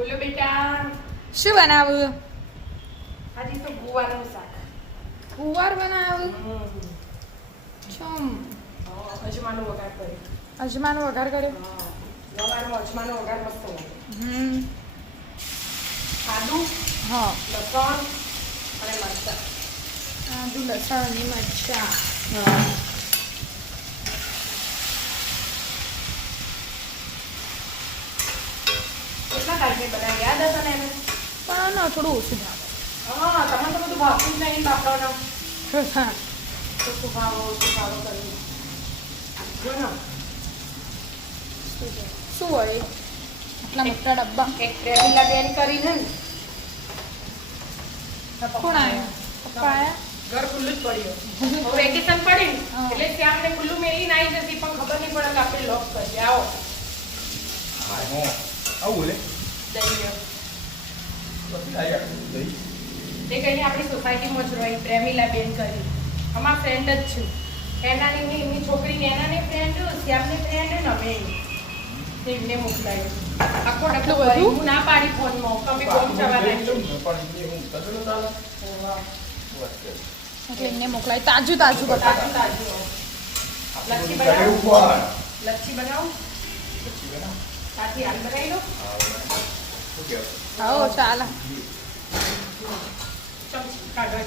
બોલો બેટા. શું બનાવું? આજે તો ગુવારનું શાક. ગુવાર બનાવું? ચમ અજમાનો વઘાર કર્યો. અજમાનો વઘાર કર્યો? ગવારમાં અજમાનો વઘાર મસ્ત લાગે. આદુ, હા, લસણ અને મરચાં. આદુ લસણ અને મરચાં. કેટલા ટાઈમે બનાવી યાદ હતા ને એને? પણ ના, થોડું ઓછું ભાવે. હા, તમને તો બધું ભાવતું જ નહીં બાપડાનો. હા. ઓછું ભાવો કર્યું. જો ને શું હોય આટલા મોટા ડબ્બા? એક રેગુલર બેન કરીને ને કોણ આવ્યું? પપ્પા આવ્યા? ઘર ખુલ્લું જ પડ્યું. હવે વેકેશન પડી ને એટલે શ્યામને ખુલ્લું મેલીને આવી જતી, પણ ખબર નહીં પડે કે આપણે લોક કરીએ. આવો આવું બોલે દઈ લ્યો. દહીં તે કહીને આપણી સોસાયટીમાં જ રહી, પ્રેમીલા બેન કરી. અમારા ફ્રેન્ડ જ છું. એનાની એમની છોકરી એનાની ફ્રેન્ડ, શ્યામની ફ્રેન્ડ ને અમે એમને મોકલાયું. આખો ડખો ભરી હું ના પાડી ફોનમાં કમી ફોન જવા લાગી. એટલે એમને મોકલાય. તાજું તાજું બતાવો. લચ્છી બનાવો. લચ્છી બનાવો. સાથી હાલ બનાવી લો. આવો ચાલે. ચમચી કાઢો.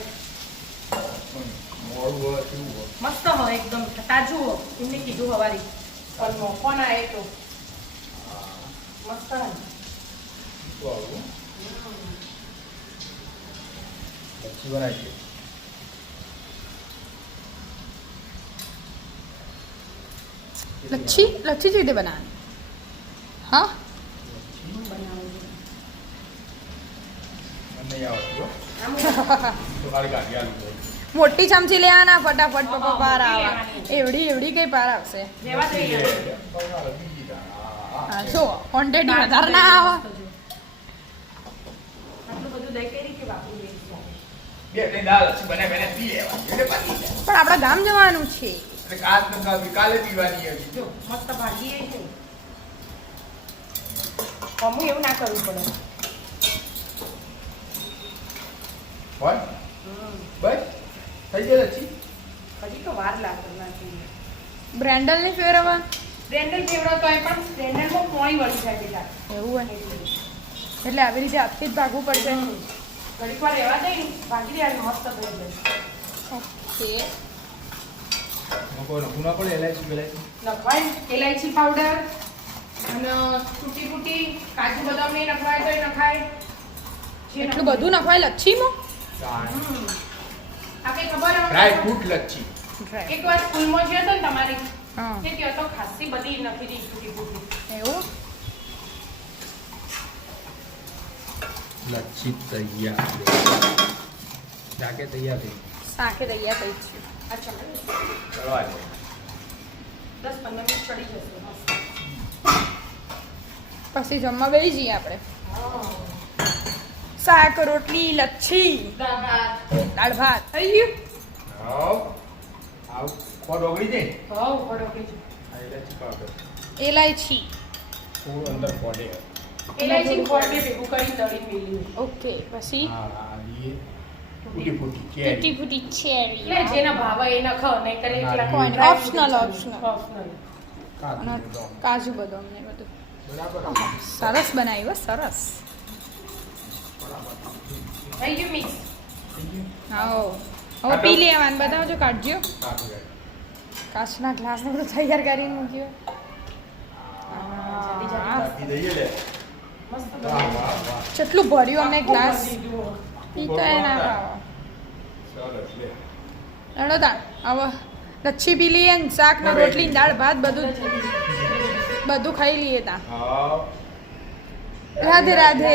મોડું મસ્ત હોય એકદમ તાજું હો. એમને કીધું હવારી ફોનમાં ફોન આવે તો મસ્ત હોય. લચ્છી બનાવી છે. લચ્છી લચ્છી જ રીતે બનાવવાની? હા, મને નહીં આવડતું હો. આમ તો ખાલી કાઢી આલું તો. મોટી ચમચી લેવાના, ફટાફટ પપ્પા પાર આવે. એવડી એવડી કઈ પાર આવશે? લેવા દઈએ. હા, જો ક્વોન્ટિટી વધારે ના આવે. આટલું બધું દહીં કઈ રીતે વાપરી લઈશું? બે ત્રણ દાળ લચ્છી બનાવી પી લેવાની. એટલે પાછી જાય. પણ આપણે ગામ જવાનું છે. એટલે કાલે પીવાની હતી. જો મસ્ત ભાજી છે. અમુક એવું ના કરવું પડે. હોય બસ થઈ જાય લચ્છી. હજી તો વાર લાગે નાખી. બ્રેન્ડલની ફેરવવા બ્રેન્ડલ ફેવરેટ હોય પણ બ્રેન્ડલમાં પોણી વળી જાય બેટા. એવું હોય એટલે આવી રીતે આપથી જ ભાગવું પડશે. ઘડીક વાર રહેવા દઈ ને ભાગી જાય મસ્ત થઈ જાય. ઓકે. કોઈ નખું ના પડે એલાયચી પેલાયચી. નખવાય એલાયચી પાવડર અને તૂટી ફૂટી કાજુ બદામ નહીં નખવાય તો નખાય. એટલું બધું નખાય લચ્છીમાં? આપણે ખબર ડ્રાય ફ્રૂટ લચ્છી. એક વાર સ્કૂલમાં ગયો હતો ને તમારી હા. તે ત્યાં તો ખાસી બધી નખી દી તૂટી ફૂટી. એવું? લચ્છી તૈયાર. જાકે તૈયાર થઈ. શાકે તૈયાર થઈ છે. અચ્છા કરવા દે. 10-15 મિનિટ ચડી જશે મસ્ત. પછી જમવા બેસી જઈએ આપણે. શાક, રોટલી, લચ્છી, દાળ ભાત થઈ ગયું. હાવ આવ ખોડ ઓગળી દે. હવ ફોડોકી છે. આ એલાયચી પાવડર એલાયચી. થોડું અંદર ખોડે. એલાયચી ખોળ બે ભેગું કરી તળી મેલી. ઓકે. પછી હા હા એ ફૂટી ફૂટી તૂટી ચેરી. ફૂટી ચેરી. એટલે જેના ભાવે એ નખો નહીં કરે એકલા કોઈ નહીં. Optional. Optional. અને કાજુ બદામ ને બધું. બરાબર સરસ બનાવી હો, સરસ. થઈ ગયું મિક્સ. હા. હવે પી લેવાનું બતાવજો, કાઢજો. કાઢી કાચના ગ્લાસ ને બધું તૈયાર કરીને મૂક્યો. જલ્દી દઈએ લે. મસ્ત વાહ વાહ વાહ. કેટલું ભર્યું અમને ગ્લાસ. દીધું. પીતા એ ના ભાવે. સરસ લે. લડો તા હવે લચ્છી પી લઈએ ને શાક ને રોટલી ને દાળ ભાત બધું ખાઈ લઈએ તા. હા રાધે રાધે.